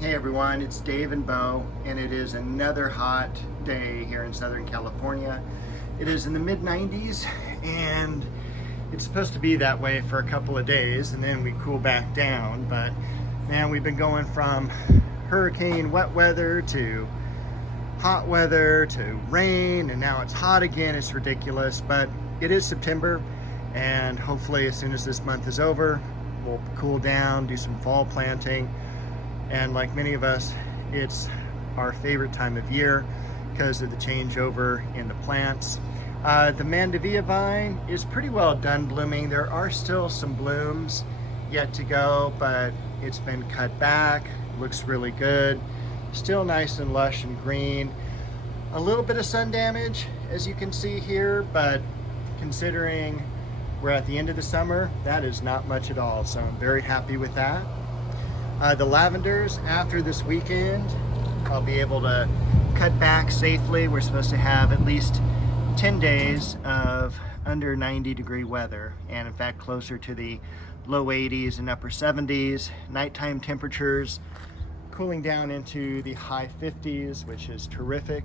Hey everyone, it's Dave and Bo, and it is another hot day here in Southern California. It is in the mid 90s, and it's supposed to be that way for a couple of days, and then we cool back down. But man, we've been going from hurricane wet weather to hot weather to rain, and now it's hot again. It's ridiculous, but it is September, and hopefully as soon as this month is over, we'll cool down, do some fall planting. And like many of us, it's our favorite time of year because of the changeover in the plants. The Mandevilla vine is pretty well done blooming. There are still some blooms yet to go, but it's been cut back. Looks really good. Still nice and lush and green. A little bit of sun damage, as you can see here, but considering we're at the end of the summer, that is not much at all. So I'm very happy with that. The lavenders, after this weekend, I'll be able to cut back safely. We're supposed to have at least 10 days of under 90-degree weather, and in fact closer to the low 80s and upper 70s. Nighttime temperatures cooling down into the high 50s, which is terrific.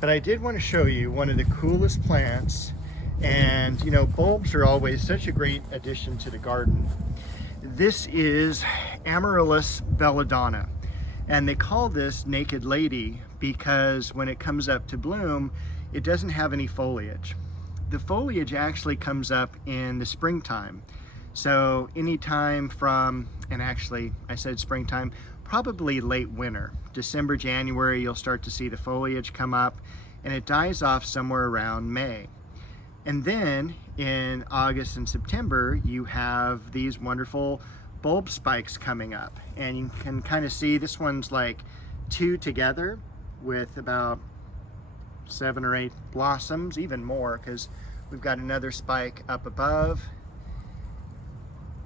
But I did want to show you one of the coolest plants, and you know, bulbs are always such a great addition to the garden. This is Amarylis Belladonna, and they call this Naked Lady because when it comes up to bloom, it doesn't have any foliage. The foliage actually comes up in the springtime. So anytime from, and actually I said springtime, probably late winter, December, January, you'll start to see the foliage come up, and it dies off somewhere around May. And then in August and September, you have these wonderful bulb spikes coming up. And you can kind of see this one's like 2 together with about 7 or 8 blossoms, even more, because we've got another spike up above.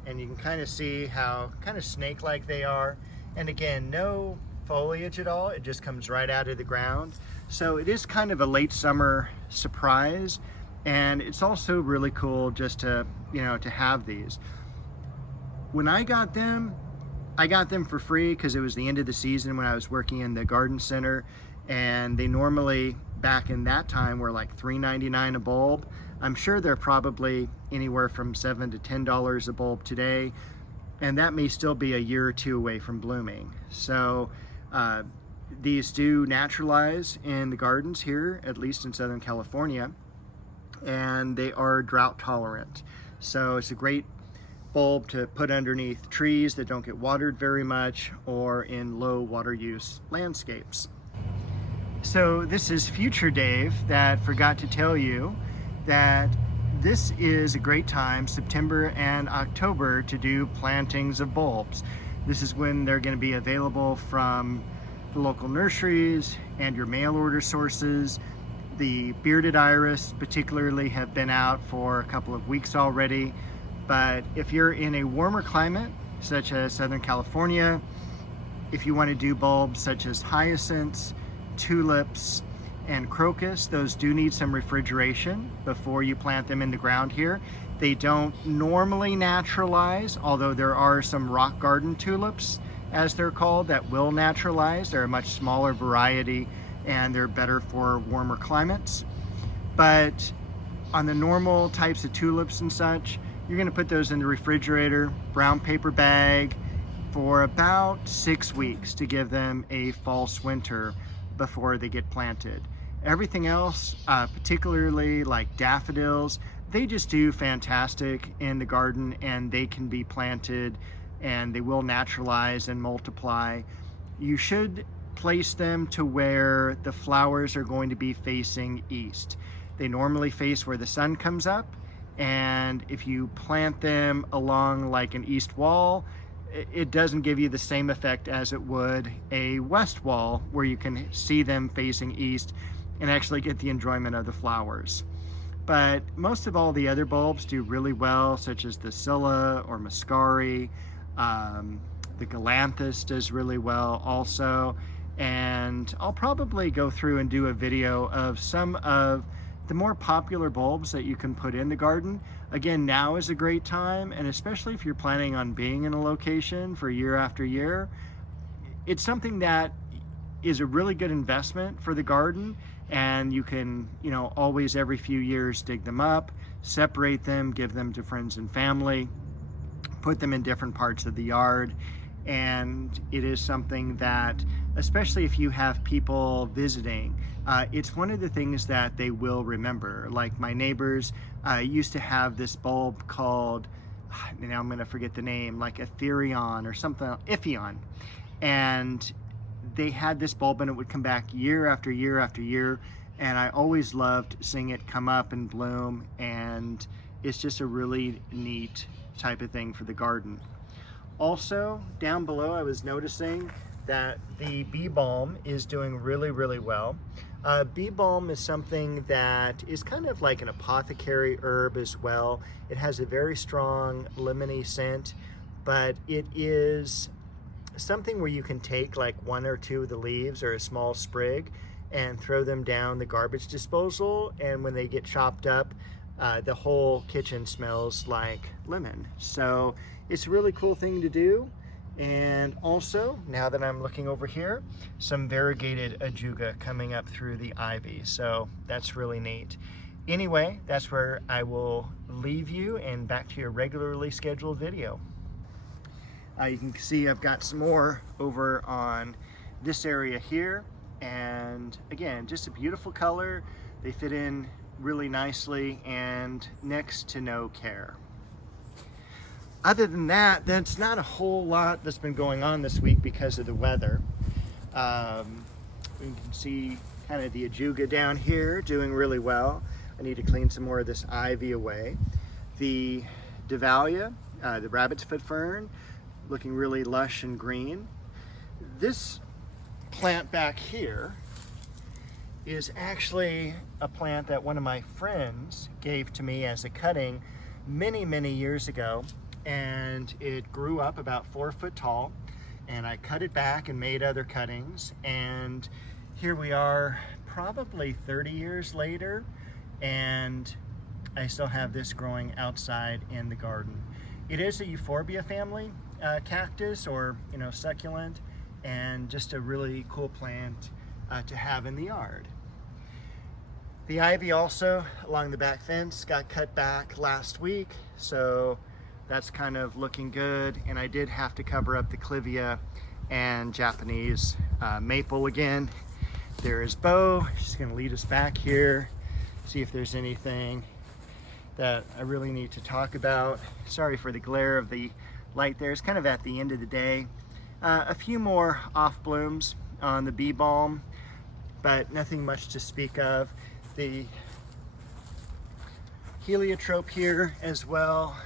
And you can kind of see how kind of snake-like they are. And again, no foliage at all. It just comes right out of the ground. So it is kind of a late summer surprise. And it's also really cool just to, you know, to have these. When I got them for free because it was the end of the season when I was working in the garden center, and they normally, back in that time, were like $3.99 a bulb. I'm sure they're probably anywhere from $7 to $10 a bulb today, and that may still be a year or two away from blooming. So these do naturalize in the gardens here, at least in Southern California, and they are drought tolerant. So it's a great bulb to put underneath trees that don't get watered very much or in low water use landscapes. So this is future Dave that forgot to tell you that this is a great time, September and October, to do plantings of bulbs. This is when they're going to be available from the local nurseries and your mail order sources. The bearded iris particularly have been out for a couple of weeks already, but if you're in a warmer climate such as Southern California, if you want to do bulbs such as hyacinths, tulips, and crocus, those do need some refrigeration before you plant them in the ground here. They don't normally naturalize, although there are some rock garden tulips, as they're called, that will naturalize. They're a much smaller variety and they're better for warmer climates. But on the normal types of tulips and such, you're gonna put those in the refrigerator, brown paper bag, for about 6 weeks to give them a false winter before they get planted. Everything else, particularly like daffodils, they just do fantastic in the garden, and they can be planted and they will naturalize and multiply. You should place them to where the flowers are going to be facing east. They normally face where the sun comes up, and if you plant them along like an east wall, it doesn't give you the same effect as it would a west wall where you can see them facing east and actually get the enjoyment of the flowers. But most of all the other bulbs do really well, such as the Scilla or Muscari. The Galanthus does really well also. And I'll probably go through and do a video of some of the more popular bulbs that you can put in the garden. Again, now is a great time, and especially if you're planning on being in a location for year after year, it's something that is a really good investment for the garden, and you can, you know, always every few years dig them up, separate them, give them to friends and family, put them in different parts of the yard. And it is something that, especially if you have people visiting, it's one of the things that they will remember. Like my neighbors used to have this bulb called, now I'm going to forget the name, like Ethereon or something, Iphion. And they had this bulb and it would come back year after year after year. And I always loved seeing it come up and bloom. And it's just a really neat type of thing for the garden. Also, down below, I was noticing that the bee balm is doing really, really well. Bee balm is something that is kind of like an apothecary herb as well. It has a very strong lemony scent, but it is something where you can take like 1 or 2 of the leaves or a small sprig and throw them down the garbage disposal, and when they get chopped up, the whole kitchen smells like lemon. So it's a really cool thing to do. And also, now that I'm looking over here, some variegated ajuga coming up through the ivy. So that's really neat. Anyway, that's where I will leave you and back to your regularly scheduled video. You can see I've got some more over on this area here. And again, just a beautiful color. They fit in really nicely and next to no care. Other than that, that's not a whole lot that's been going on this week because of the weather. You can see kind of the ajuga down here doing really well. I need to clean some more of this ivy away. The Davallia, the rabbit's foot fern, looking really lush and green. This plant back here is actually a plant that one of my friends gave to me as a cutting many, many years ago. And it grew up about 4 foot tall, and I cut it back and made other cuttings, and here we are probably 30 years later, and I still have this growing outside in the garden. It is a euphorbia family cactus, or succulent, and just a really cool plant to have in the yard. The ivy also along the back fence got cut back last week, so that's kind of looking good. And I did have to cover up the clivia and Japanese maple again. There is Bo. She's going to lead us back here, see if there's anything that I really need to talk about. Sorry for the glare of the light there. It's kind of at the end of the day. A few more off blooms on the bee balm, but nothing much to speak of. The heliotrope here as well,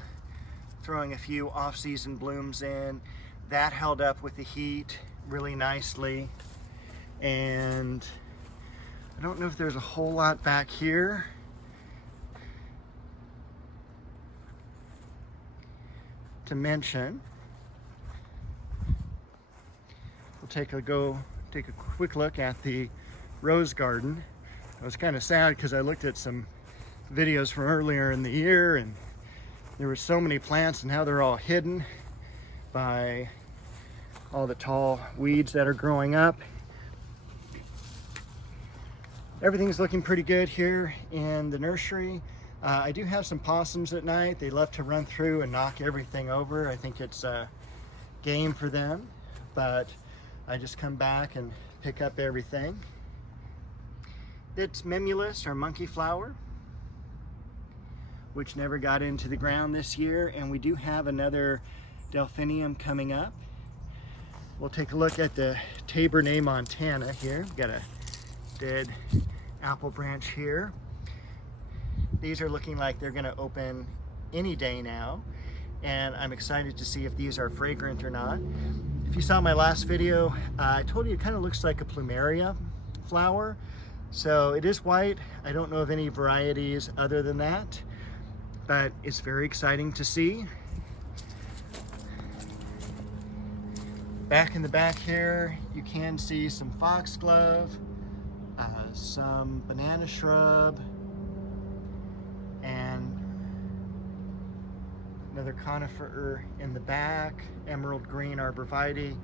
throwing a few off-season blooms in. That held up with the heat really nicely. And I don't know if there's a whole lot back here. To mention. We'll take a quick look at the rose garden. I was kind of sad because I looked at some videos from earlier in the year, and there were so many plants and how they're all hidden by all the tall weeds that are growing up. Everything's looking pretty good here in the nursery. I do have some possums at night. They love to run through and knock everything over. I think it's a game for them, but I just come back and pick up everything. It's Amarylis, or monkey flower, which never got into the ground this year, and we do have another delphinium coming up. We'll take a look at the Tabernae montana here. We've got a dead apple branch here. These are looking like they're going to open any day now, and I'm excited to see if these are fragrant or not. If you saw my last video, I told you it kind of looks like a plumeria flower. So it is white. I don't know of any varieties other than that, but it's very exciting to see. Back in the back here, you can see some foxglove, some banana shrub, and another conifer in the back, emerald green arborvitae.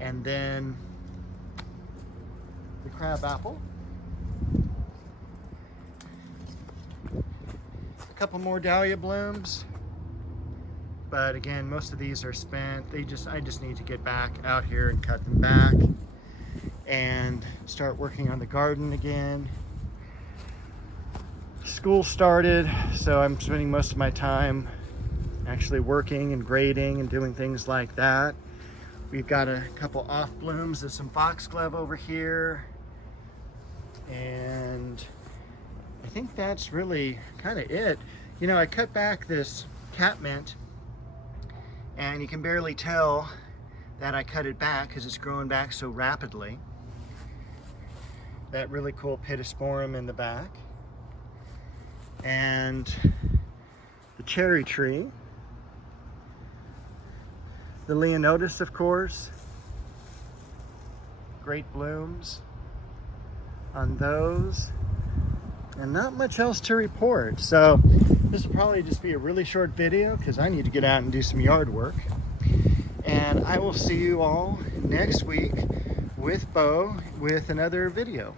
And then the crab apple. A couple more dahlia blooms. But again, most of these are spent. I just need to get back out here and cut them back and start working on the garden again. School started, so I'm spending most of my time actually working and grading and doing things like that. We've got a couple off blooms of some foxglove over here. And I think that's really kind of it. You know, I cut back this catmint and you can barely tell that I cut it back because it's growing back so rapidly. That really cool pittosporum in the back. And the cherry tree. The Leonotis, of course. Great blooms on those. And not much else to report. So this will probably just be a really short video because I need to get out and do some yard work. And I will see you all next week with Bo with another video.